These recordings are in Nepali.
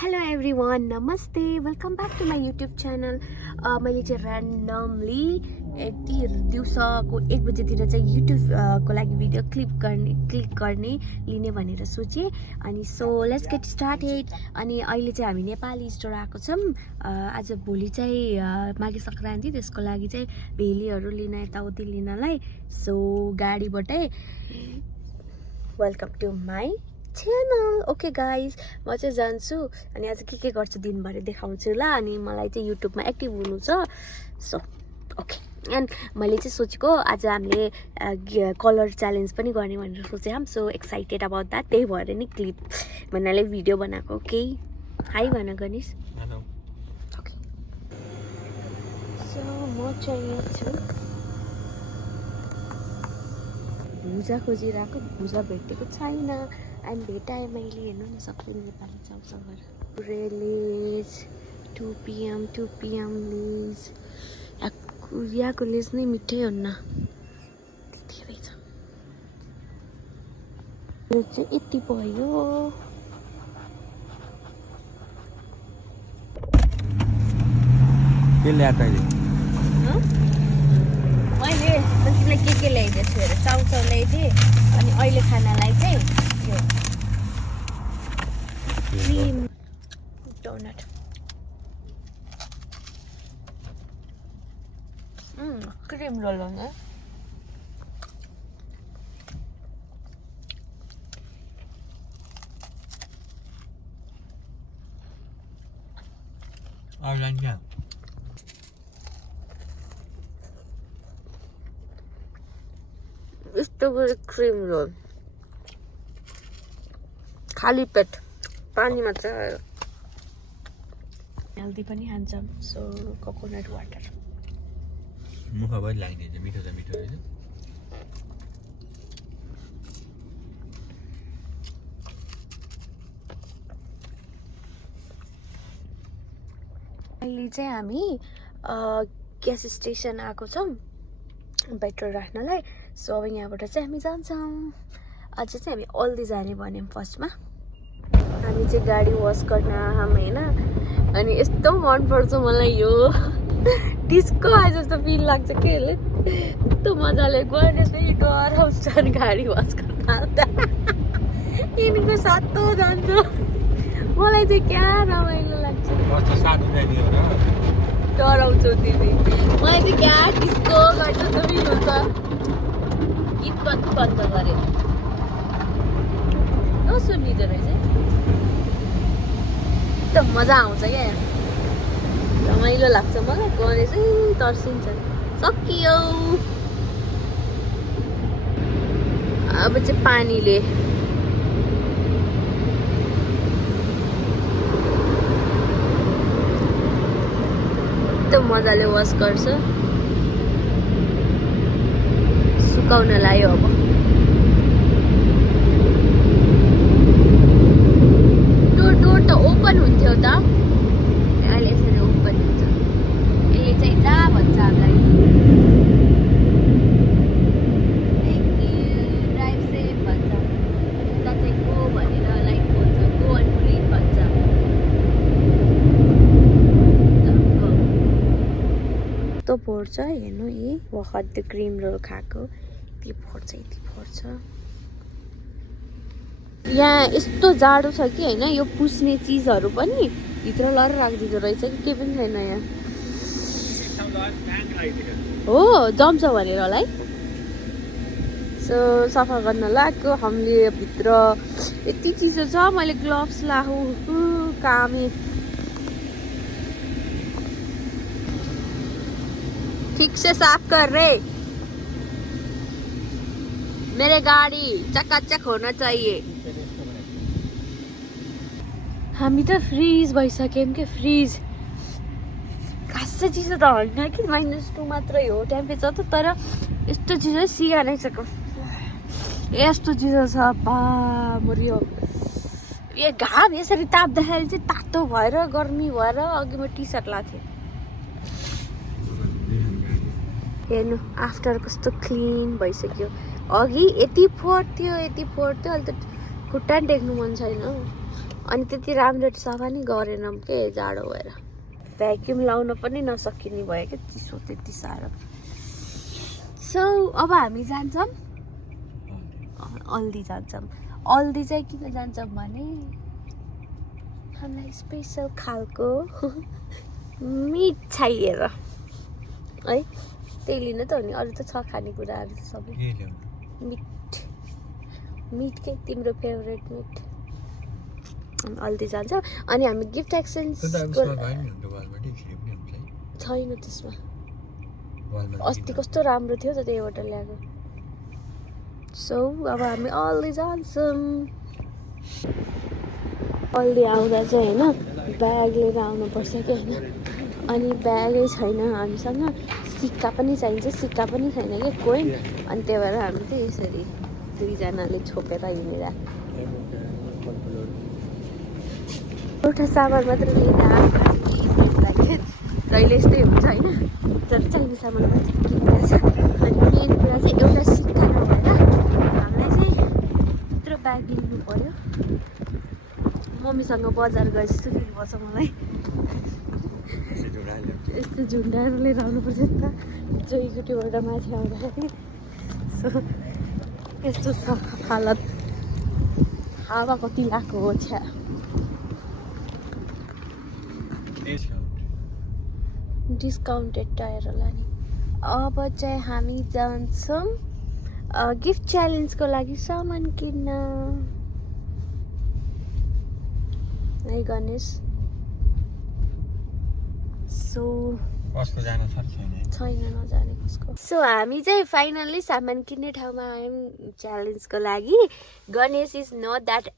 हेलो एभ्रिवान, नमस्ते, welcome back to my YouTube channel. मैले चाहिँ ऱ्यान्डमली यति दिउँसोको 1 बजेतिर चाहिँ युट्युबको लागि भिडियो क्लिक गर्ने लिने भनेर सोचेँ। अनि सो लेट्स गेट स्टार्टेड। अनि अहिले चाहिँ हामी नेपाली स्टोर आएको छौँ। आज भोलि चाहिँ माघे सङ्क्रान्ति, त्यसको लागि चाहिँ भेलीहरू लिन यताउति लिनलाई। सो गाडीबाटै welcome to my channel. Okay guys, म चाहिँ जान्छु अनि आज के गर्छु दिनभरि देखाउँछु ल। अनि मलाई चाहिँ युट्युबमा एक्टिभ हुनु छ। सो ओके, एन्ड मैले चाहिँ सोचेको आज हामीले कलर च्यालेन्ज पनि गर्ने भनेर सोचेँ। हम सो एक्साइटेड अबाउट द्याट। त्यही भएर नि क्लिप भन्नाले भिडियो बनाएको। केही हाई भन गनिस। ओके, सो म चाहिँ यहाँ छु, भुजा खोजिरहेको, भुजा भेटेको छैन। अनि भेटाएँ मैले, हेर्नु न सबै नेपाली चाउचाउहरू। लेज 2 PM लेज। यहाँको लेज नै मिठै हुन्न, धेरै छ। यो चाहिँ यति भयो। के ल्याएको अहिले? मैले तिमीलाई के ल्याइदिएको छु हेर, चाउचाउ ल्याइदिएँ। अनि अहिले खानालाई चाहिँ यो क्रिम डोनट। क्रिम रोल हो न। ऑनलाइन क्या? स्ट्रबेरी क्रिम रोल, खाली पेट, पानी मात्र। हेल्दी पनि खान्छौँ। So coconut water. मुखभरि लाग्ने मिठो छ, मिठो रहेछ। अहिले चाहिँ हामी ग्यास स्टेसन आएको छौँ पेट्रोल राख्नलाई। सो अब यहाँबाट चाहिँ हामी जान्छौँ। अझ चाहिँ हामी अल्दी जाने भन्यौँ फर्स्टमा। हामी चाहिँ गाडी वास गर्न आयौँ होइन। अनि यस्तो मनपर्छ मलाई यो डिस्को आए जस्तो फिल लाग्छ के यसले। यस्तो मजाले गर्ने फेरि डराउँछ गाडी वास गर्न आउँदा। यिनीको सातो जान्छ, मलाई चाहिँ क्या रमाइलो लाग्छ। डराउँछौ तिमी, मलाई चाहिँ क्या डिस्को गरे जस्तो फिल हुन्छ। गीत बन्द गऱ्यो सुनिँदो रहेछ। एकदम मजा आउँछ क्या, रमाइलो लाग्छ मलाई। गरे चाहिँ तर्सिन्छ। सकियो अब चाहिँ पानीले एकदम मजाले वास गर्छ। सुकाउन लायो अब। डोर त ओपन हुन्थ्यो त, अहिले यसरी ओपन हुन्छ। यसले चाहिँ जा भन्छ हामीलाई, ड्राइभ सेफ भन्छ। उता चाहिँ गो भनेर लाइक भन्छ, गो एन्ड ब्रिथ भन्छ। यस्तो फोर्छ हेर्नु, यी वखत त्यो क्रिम रोल खाएको यति फोर्छ, यति फोर्छ। यहाँ यस्तो जाडो छ कि होइन, यो पुस्ने चिजहरू पनि भित्र लर राखिदिँदो रहेछ कि केही पनि छैन यहाँ। हो जम्छ भनेर होला है। सो सफा गर्न लाग्यो हामीले। भित्र यति चिसो छ, मैले ग्लोभ्स लाऊ कामे। ठीक से साफ कर रे, मेरे गाड़ी चकाचक होना चाहिए। हामी त फ्रिज भइसक्यौँ कि फ्रिज खासै चिसो त होइन कि, -2 मात्रै हो टेम्परेचर त, तर यस्तो चिसो सिया नै छ। यस्तो चिसो छ बा मरियो। यो घाम यसरी ताप्दाखेरि चाहिँ तातो भएर गर्मी भएर अघि म टी सर्ट लाएको थिएँ। हेर्नु आफ्टर कस्तो क्लिन भइसक्यो। अघि यति फोहोर थियो, अहिले त खुट्टा टेक्नु मन छैन। अनि त्यति राम्रो सफा नि गरेनौँ के जाडो भएर भ्याक्युम लाउन पनि नसकिने भयो क्या चिसो त्यति साह्रो सो अब हामी जान्छौँ अल्दी जान्छौँ अल्दी चाहिँ किन जान्छौँ भने हामीलाई स्पेसल खालको मिट चाहिएर है त्यही लिन त हो नि अरू त छ खानेकुराहरू त सबै मिट के तिम्रो फेभरेट मिट अल्दी जान्छ अनि हामी गिफ्ट एक्सचेन्ज छैन त्यसमा अस्ति कस्तो राम्रो थियो त त्यहीबाट ल्याएको सो अब हामी अल्दी जान्छौँ अल्दी आउँदा चाहिँ होइन ब्याग लिएर आउनुपर्छ कि होइन अनि ब्यागै छैन हामीसँग सिक्का पनि चाहिन्छ सिक्का पनि छैन कि कोइन अनि त्यही भएर हामी चाहिँ यसरी दुईजनाले छोपेर हिँडेर एउटा सामान मात्र लिएर लाग्यो जहिले यस्तै हुन्छ होइन तर चाहिने सामान मात्र किनेको छ अनि मेन कुरा चाहिँ एउटा सिक्का नभएर हामीलाई चाहिँ यत्रो ब्याग लिनु पऱ्यो मम्मीसँग बजार गए जस्तो दिनुपर्छ मलाई यस्तो झुन्डाहरू लिएर आउनुपर्छ नि त जोइकुटीबाट माथि आउँदाखेरि सो यस्तो छ हालत हावा कति लाग्यो हो छ्या डिस्काउन्टेड टायर होला नि अब चाहिँ हामी जान्छौँ गिफ्ट च्यालेन्जको लागि सामान किन्न है गणेश सो छैन नजाने कसको सो हामी चाहिँ फाइनल्ली सामान किन्ने ठाउँमा आयौँ च्यालेन्जको लागि Ganesh is not that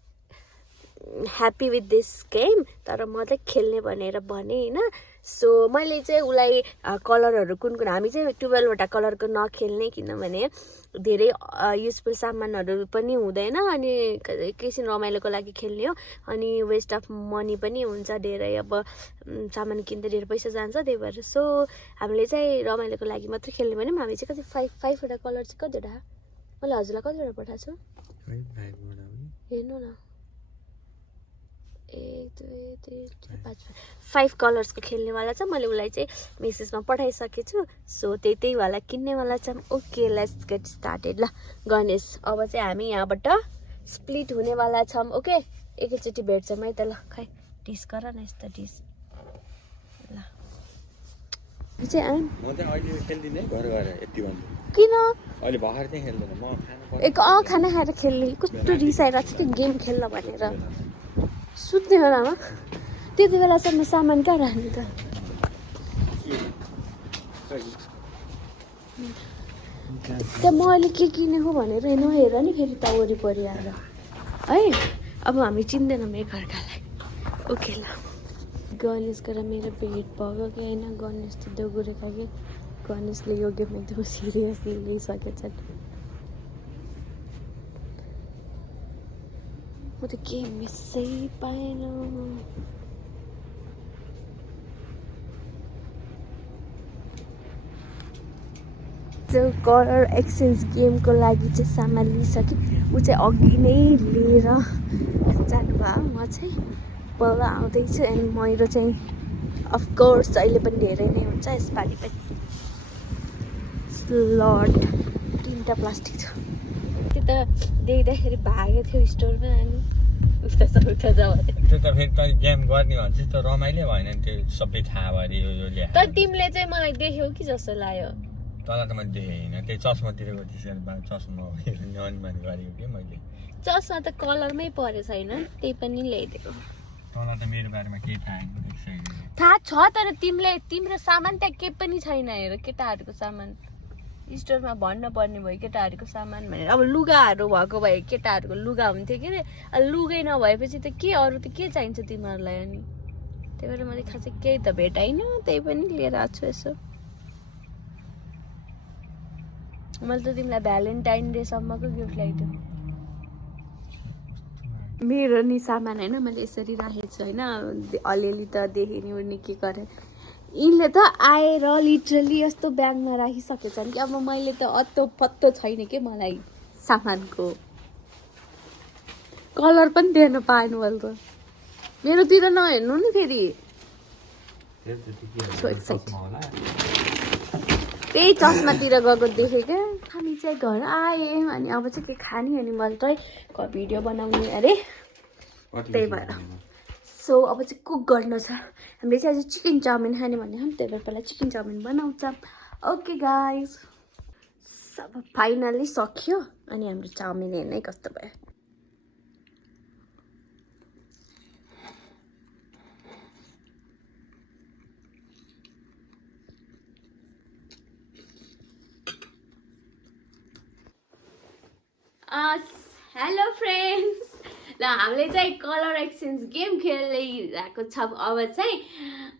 happy with this game तर म चाहिँ खेल्ने भनेर भने होइन सो मैले चाहिँ उसलाई कलरहरू कुन कुन हामी चाहिँ 12वटा कलरको नखेल्ने किनभने धेरै युजफुल सामानहरू पनि हुँदैन अनि एकैछिन रमाइलोको लागि खेल्ने हो अनि वेस्ट अफ मनी पनि हुन्छ धेरै अब सामान किन्दा धेरै पैसा जान्छ त्यही भएर सो हामीले चाहिँ रमाइलोको लागि मात्रै खेल्ने भन्यौँ हामी चाहिँ कति 5वटा कलर चाहिँ कतिवटा मैले हजुरलाई कतिवटा पठाएको छु हेर्नु न 1 2 3 4 5 कलर्सको खेल्नेवाला छ मैले उसलाई चाहिँ मेसेजमा पठाइसकेको छु सो त्यही वाला किन्नेवाला छ ओके लेट्स गेट स्टार्टेड ल गणेश अब चाहिँ हामी यहाँबाट स्प्लिट हुनेवाला छौँ ओके एकैचोटि भेट्छौँ है त ल खै डिस गर न यस्तो डिस ल चाहिँ आम म चाहिँ अहिले खेल्दिनँ घर गएर यति भन्छु किन अहिले भर्खर चाहिँ खेल्दैन म खाना खाएर खेल्ने कस्तो रिस आइरहेको छ कि गेम खेल्न भनेर सुत्ने बेलामा त्यति बेलासम्म सामान कहाँ राख्ने त त्यहाँ मैले के किनेको भनेर नहेर नि फेरि त वरिपरि आएर है अब हामी चिन्दैनौँ एकअर्कालाई ओके ल गणेशको र मेरो भेट भयो कि होइन गणेश त दोगुरेका कि गणेशले यो गेम एकदम सिरियसली लिइसकेछ म त के मिसै पाएन त्यो कलर एक्सचेन्ज गेमको लागि चाहिँ सामान लिइसकेँ ऊ चाहिँ अघि नै लिएर जानुभयो म चाहिँ बल्ल आउँदैछु एन्ड मेरो चाहिँ अफकोर्स अहिले पनि धेरै नै हुन्छ यसपालि पनि लट 3टा प्लास्टिक छ त्यो त देख्दाखेरि भागेको थियो स्टोरमा अनि उता त्यो त फेरि त गेम गर्ने भन्छ त रमाइलो भएन नि त्यो सबै थाहा भयो यो ल्या तर तिमीले चाहिँ मलाई देख्यौ कि जस्तो लाग्यो तँलाई त मैले देखेँ होइन त्यही चस्मातिरको टिसर्ट चस्मा अनुमान गरेको कि मैले चस्मा त कलरमै परेको छैन त्यही पनि ल्याइदिएको तँलाई त मेरो बारेमा केही थाहा छ तर तिम्रो सामान त्यहाँ केही पनि छैन हेर केटाहरूको सामान स्टोरमा भन्न पर्ने भयो केटाहरूको सामान भनेर अब लुगाहरू भएको भए केटाहरूको लुगा हुन्थ्यो के अरे लुगै नभएपछि त के अरू त के चाहिन्छ तिमीहरूलाई अनि त्यही भएर मैले खासै केही त भेटाइनँ त्यही पनि लिएर आएको छु यसो मैले त तिमीलाई भ्यालेन्टाइन डेसम्मको गिफ्ट ल्याइदियो मेरो नि सामान होइन मैले यसरी राखेको छु होइन अलिअलि त देखेँ नि उनी के गरेँ यिनले त आएर लिटरली यस्तो ब्यागमा राखिसकेछन् कि अब मैले त अत्तो पत्तो छैन के मलाई सामानको कलर पनि दिएन पाएन मैले त मेरोतिर नहेर्नु नि फेरि So excited. त्यही चस्मातिर गएको देखेँ क्या हामी चाहिँ घर आयौँ अनि अब चाहिँ के खाने अनि मैले चाहिँ भिडियो बनाउने अरे त्यही भएर सो अब चाहिँ कुक गर्नु छ हामीले चाहिँ आज चिकन चाउमिन खाने भन्ने हम त्यही भएर पहिला चिकन चाउमिन बनाउँछ ओके गाइस सब फाइनली सक्यो अनि हाम्रो चाउमिन हेर्नै कस्तो भयो हेलो फ्रेन्ड्स ल हामीले चाहिँ कलर एक्सचेन्ज गेम खेलिरहेको छ अब चाहिँ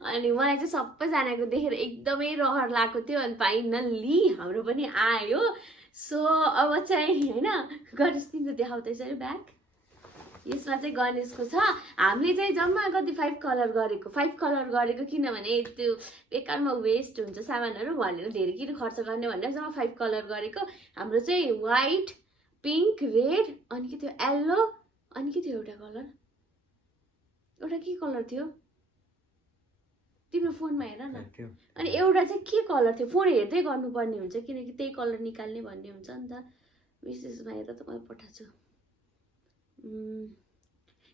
अनि मलाई चाहिँ सबैजनाको देखेर एकदमै रहर लागेको थियो अनि फाइनल्ली हाम्रो पनि आयो सो अब चाहिँ होइन गणेश तिम्रो देखाउँदैछ नि ब्याग यसमा चाहिँ गणेशको छ हामीले चाहिँ जम्मा कति 5 कलर गरेको किनभने त्यो बेकारमा वेस्ट हुन्छ सामानहरू भनेर धेरै किन खर्च गर्ने भनेर जम्मा 5 कलर गरेको हाम्रो चाहिँ व्हाइट पिङ्क रेड अनि के थियो येल्लो अनि के थियो एउटा के कलर थियो तिम्रो फोनमा हेर न अनि एउटा चाहिँ के कलर थियो फोन हेर्दै गर्नुपर्ने हुन्छ किनकि त्यही कलर निकाल्ने भन्ने हुन्छ नि त मेसेजमा हेर त मैले पठाएको छु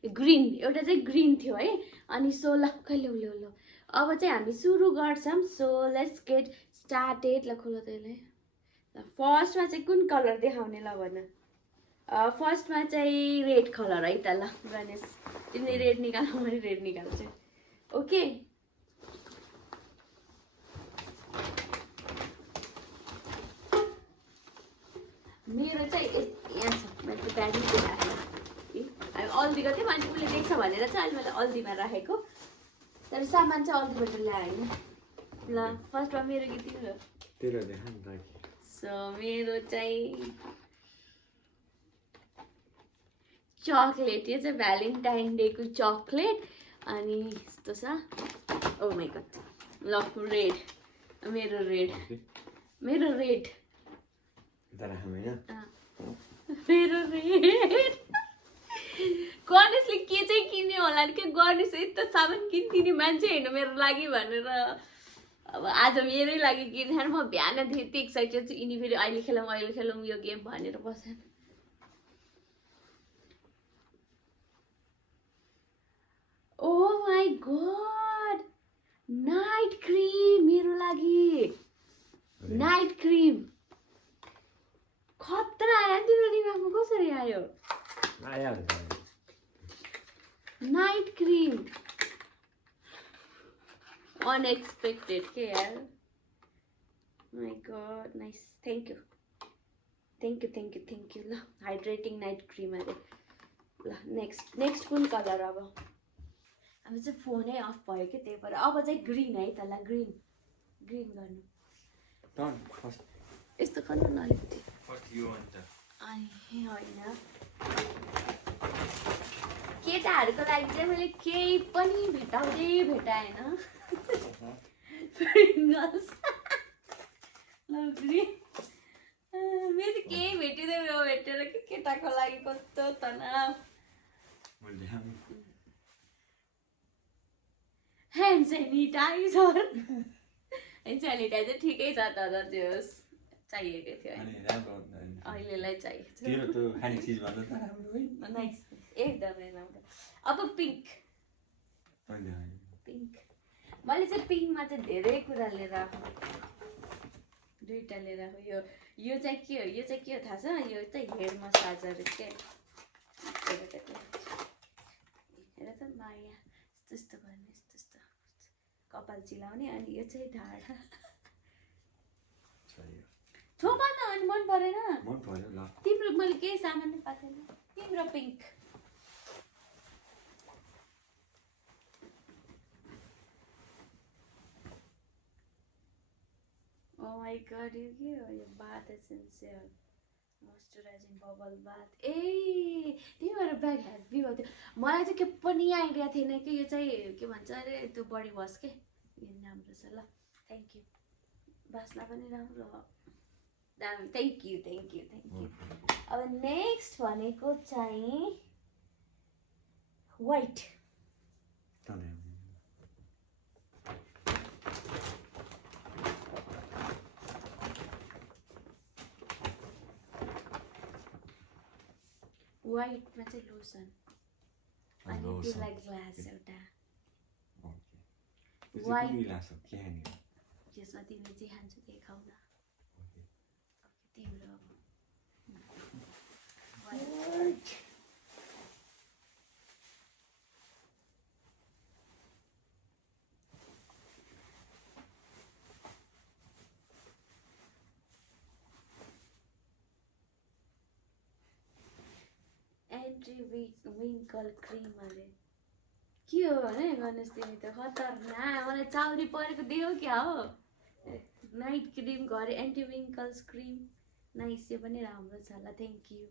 ग्रिन एउटा चाहिँ ग्रिन थियो है अनि सो ल कहिले ल अब चाहिँ हामी सुरु गर्छौँ सो लेट्स गेट स्टार्टेड ल खोल त यसलाई फर्स्टमा चाहिँ कुन कलर देखाउने ल भन फर्स्टमा चाहिँ रेड कलर है त ल गणेश तिमीले रेड निकाल मैले रेड निकाल्छु ओके मेरो चाहिँ यहाँ छ मैले ब्यागमा राखेँ हामी अल्दीको थियौँ अनि उसले देख्छ भनेर चाहिँ अहिले मैले अल्दीमा राखेको तर सामान चाहिँ अल्दीबाट ल्याएन ल फर्स्टमा मेरो गीत तिम्रो सो मेरो चाहिँ चकलेट यो चाहिँ भ्यालेन्टाइन डेको चकलेट अनि यस्तो छ ओ माई गॉड ल रेड मेरो रेड मेरो रेड गणेशले के चाहिँ किन्यो होला नि के गणेश यस्तो सामान किनिदिने मान्छे होइन मेरो लागि भनेर अब आज मेरै लागि किन्नु म बिहानदेखि यति एक्साइटेड छु यिनी फेरि अहिले खेलौँ यो गेम भनेर बसेन ओ माई गॉड नाइट क्रीम मेरो लागि नाइट क्रीम खतरा आयो तिम्रो दिमागमा कसरी आयो नाइट क्रीम अनएक्सपेक्टेड के यार my God nice thank you ल हाइड्रेटिङ नाइट क्रीम अरे ल नेक्स्ट कुन कलर अब अब चाहिँ फोनै अफ भयो कि त्यही भएर अब चाहिँ ग्रिन है त ल ग्रिन गर्नु यस्तो गर्नु न अलिकति अनि होइन केटाहरूको लागि चाहिँ मैले केही पनि भेटाएन मेरो केही भेटेर कि केटाको लागि कस्तो तनाव ह्यान्ड सेनिटाइजर ठिकै छ तर त्यो चाहिएकै थियो अहिलेलाई चाहिएको एकदमै राम्रो अब पिङ्क मैले चाहिँ पिङ्कमा चाहिँ धेरै कुरा लिएर आएको दुईवटा लिएर आएको यो चाहिँ के हो थाहा छ यो चाहिँ हेयर मसाजर के हेर त माया यस्तो गर्ने यस्तो कपाल चिलाउने अनि यो चाहिँ ढाडा थोपा न अनि मन परेन तिम्रो मैले केही सामान नै पाएको छैन तिम्रो पिङ्क ओ माई गॉड यो के हो यो बाथ एसेन्सियल मोइस्चराइजिङ बबल बाथ ए त्यही भएर ब्याग हेभी भयो त्यो मलाई चाहिँ के पनि आइडिया थिएन कि यो चाहिँ के भन्छ अरे त्यो बडी वास के राम्रो छ ल थ्याङ्क यू बास्ना पनि राम्रो दामी थ्याङ्क यू अब नेक्स्ट भनेको चाहिँ वाइट व्हाइटमा चाहिँ लोसन अनि त्यसलाई ग्लास एउटा व्हाइट यसमा तिमीले जे खान्छौ त्यही खाऊ न तिम्रो अब एन्टी विङ्कल क्रिम अरे के हो भने गणेश तिमी त खतरनाक मलाई चाउरी परेको देऊ क्या हो नाइट क्रिम घरि एन्टी विङ्कल्स क्रिम नाइस यो पनि राम्रो छ ल thank you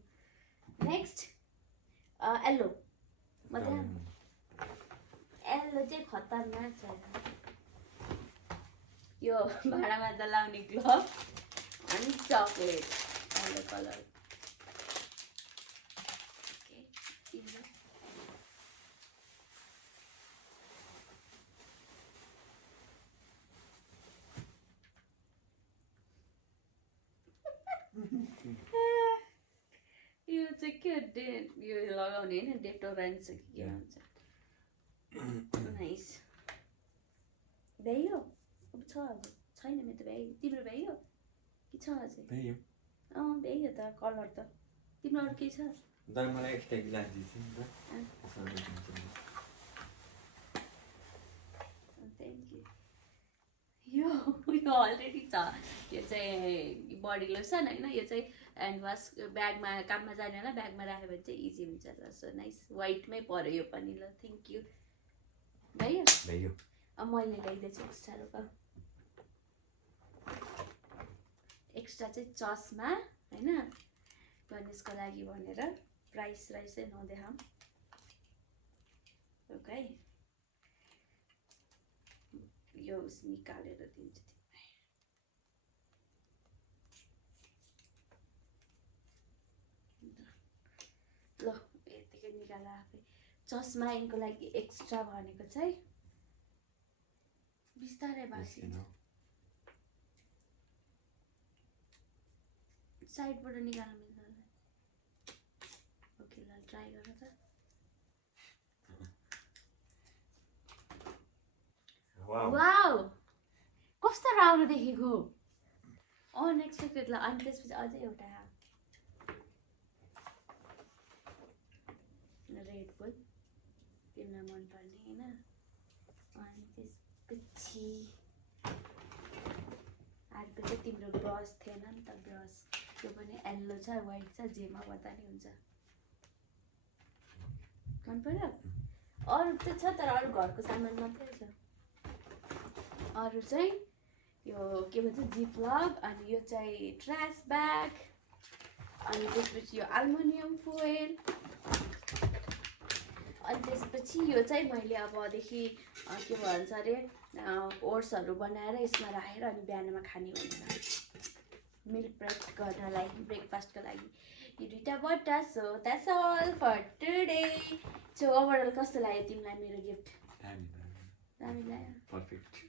next yellow yellow चाहिँ खतरनाक छ यो भाँडामा त लाउने ग्लोभ अनि चकलेट येल्लो कलर यो चाहिँ के यो लगाउने होइन डेटोरेन्ट छ कि के भन्छ नाइस भ्याइयो अब छ अब छैन मेरो त भ्याइयो तिम्रो भ्याइयो कि छ अझै भ्याइयो त कलर त तिम्रो अरू केही छ थ्याङ्क यू यो अलरेडी छ यो चाहिँ बडी लोसन होइन यो चाहिँ ह्यान्ड वास ब्यागमा काममा जानेलाई ब्यागमा राख्यो भने चाहिँ इजी हुन्छ ल सो नाइस व्हाइटमै पऱ्यो यो पनि ल थ्याङ्क यू भइयो अब मैले ल्याइदिएछु एक्स्ट्रा रुपा एक्स्ट्रा चाहिँ चस्मा होइन गणेशको लागि भनेर प्राइस चाहिँ नदेखाऊँ ओके यो उस निकालेर दिन्छु ल यतिकै निकालेर आफै चस्मा यिनको लागि एक्स्ट्रा भनेको चाहिँ बिस्तारै भाँसिन्छ साइडबाट निकाल्नु मिल्छ ओके ल ट्राई गर त वाउ कस्तो राम्रो देखेको अनएक्सपेक्टेड ल अनि त्यसपछि अझै एउटा रेड बुल तिमीलाई मनपर्ने होइन अनि त्यसपछि अर्को चाहिँ तिम्रो ब्रस थिएन नि त ब्रस त्यो पनि येल्लो छ व्हाइट छ जेमा गर्दा नि हुन्छ मन पर्यो अरू त छ तर अरू घरको सामान मात्रै छ अरू चाहिँ यो के भन्छ जिपलक अनि यो चाहिँ ट्रास ब्याग अनि त्यसपछि यो एल्युमिनियम फोइल अनि त्यसपछि यो चाहिँ मैले अबदेखि के भन्छ अरे ओट्सहरू बनाएर यसमा राखेर अनि बिहानमा खाने भनेर मिल्क ब्रेक गर्नलाई ब्रेकफास्टको लागि यो दुईवटा बट्टा so that's all for today so overall कस्तो लाग्यो तिमीलाई मेरो गिफ्ट दामी लाग्यो पर्फेक्ट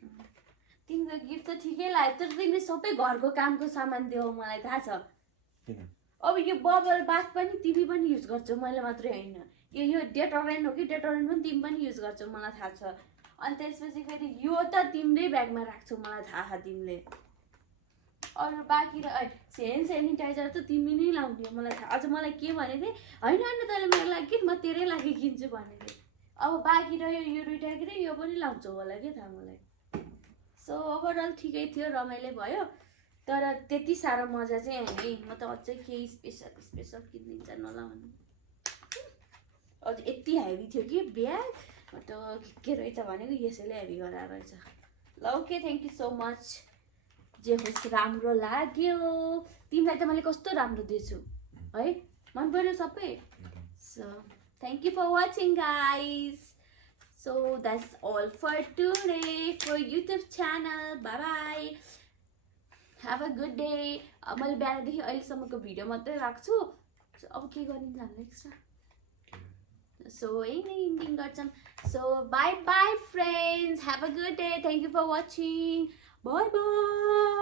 तिम्रो गिफ्ट त ठिकै लाग्यो तर तिमीले सबै घरको कामको सामान दियौ मलाई थाहा छ किन अब यो बबल बाथ पनि तिमी पनि युज गर्छौ मैले मात्रै होइन यो डेटोरेन्ट हो कि डेटोरेन्ट पनि तिमी पनि युज गर्छौ मलाई थाहा छ अनि त्यसपछि फेरि यो त तिम्रै ब्यागमा राख्छौ मलाई थाहा छ तिमीले अरू बाँकी र ह्यान्ड सेनिटाइजर त तिमी नै लाउने हो मलाई थाहा अझ मलाई के भने थिएँ होइन होइन तैँले मेरो लागि किन म तेरै लागि किन्छु भने थिएँ अब बाँकी रह्यो यो दुइटा कि यो पनि लाउँछौ होला के थाहा मलाई सो ओभरअल ठिकै थियो रमाइलो भयो तर त्यति साह्रो मजा चाहिँ होइन म त अझै केही स्पेसल किनिदिन्छ नलाउनु अझ यति हेभी थियो कि ब्याग म त के रहेछ भनेको यसैले हेभी गराएर रहेछ ल okay thank you so much जे होस् राम्रो लाग्यो तिमीलाई त मैले कस्तो राम्रो दिएछु है मन पर्यो सबै so thank you for watching guys So that's all for today for YouTube channel. Bye bye. Have a good day. मैले बिहानदेखि अहिलेसम्मको भिडियो मात्रै राख्छु अब के गरिन्छ हामीले एक्स्ट्रा सो यही नै इन्डिङ गर्छौँ so bye bye friends have a good day thank you for watching bye by